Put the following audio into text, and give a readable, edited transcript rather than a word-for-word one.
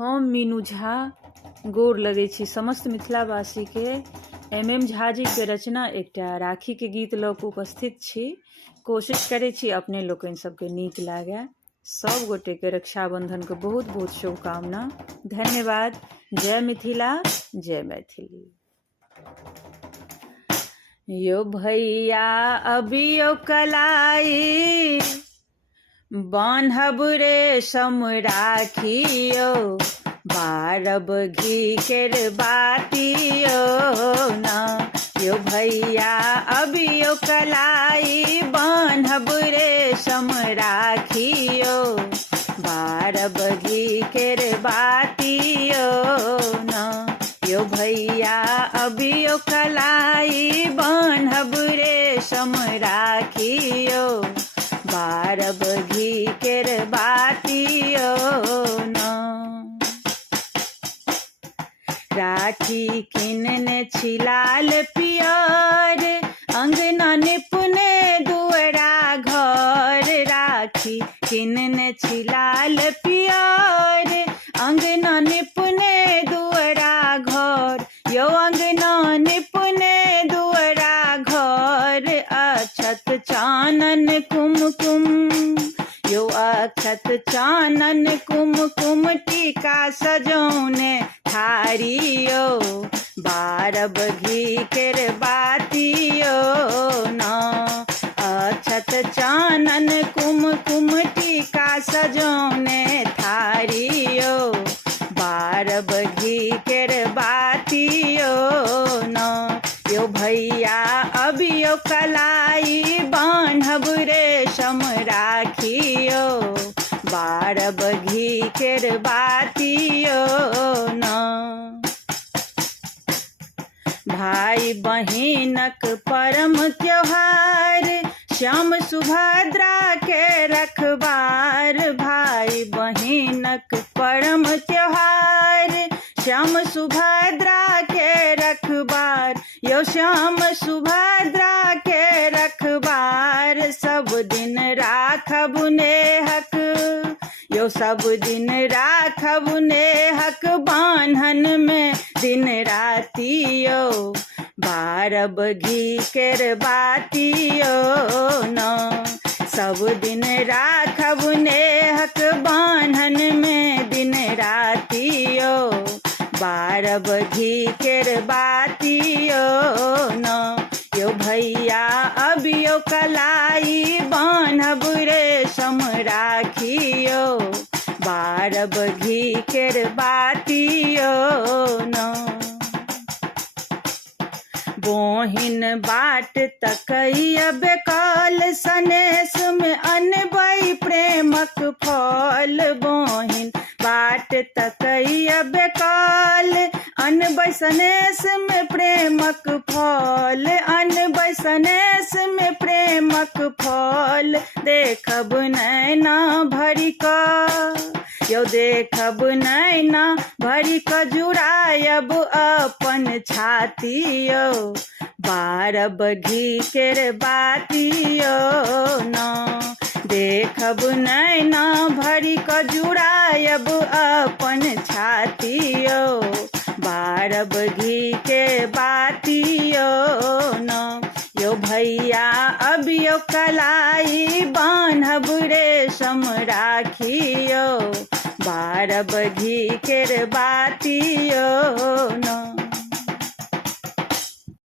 हम मीनू झा गोर लगै छी समस्त मिथिलावासी के MM झा जी के रचना एकटा राखी के गीत लऽ कऽ उपस्थित छी। कोशिश करै छी अपने लोकनि सबके नीक लागे। सब गोटे के रक्षाबंधन के बहुत बहुत शुभकामना। धन्यवाद। जय मिथिला, जय मैथिली। यो भैया अबियो कलाई, बान्हब रेशम राखियो, बारब घी केर बातियो ना। यो भैया अबियो कलाई, बान्हब रेशम राखियो, बारब घी केर बातियो ना। यो भैया अबियो कलाई, बान्हब रेशम राखियो, बारब घी केर बातियो ना। राखी किनने छी लाल पियर, अंगना निपुने दुअरा घर। राखी किनने छी लाल पियर, अंगना निपुने दुअरा घर। यो अंगना निपुने दुअरा घर, अक्षत चानन कुमकुम, यो अक्षत चानन कुमकुम टीका सजौने थारियो, बारब घी केर बातियो ना। अक्षत चानन कुमकुम टीका सजौने थारियो, बारब घी केर बातियो ना। यो भैया अबियो कलाई, बान्हब रेशम राखियो, बारब घी केर बातियो ना। भाई बहिनक परम त्योहार, श्याम सुभद्रा के रखबार। भाई बहिनक परम त्योहार, श्याम सुभद्रा के रखबार। यो श्याम सुभद्रा के रखबार, सब दिन राखब नेहक, यो सब दिन राखब नेहक, बान्हन में दिन रातियो, बारब घी केर बातियो ना। सब दिन राखब नेहक, बान्हन में दिन रातियो, बारब घी केर बातियो ना। यो भैया अबियो कलाई, बान्हब रेशम राखियो, बारब घी केर बातियो ना। बोहिन बाट तकैया बेकाल, सनेस में अनबै प्रेमक फल। बोहिन बाट तकैया बेकाल, अनबै सनेस में प्रेमक फल। अनबै सनेस में प्रेमक फल, देखब नैना भरि कऽ, यो देखब नैना भरि कऽ, जुड़ायब अपन छातियो, बारब घी केर बातियो ना। देखब नैना भरि कऽ, जुड़ायब अपन छातियो, बारब घी के बातियो ना। यो भैया अबियो कलाई, बान्हब रेशम राखियो, बारब घी केर बातियो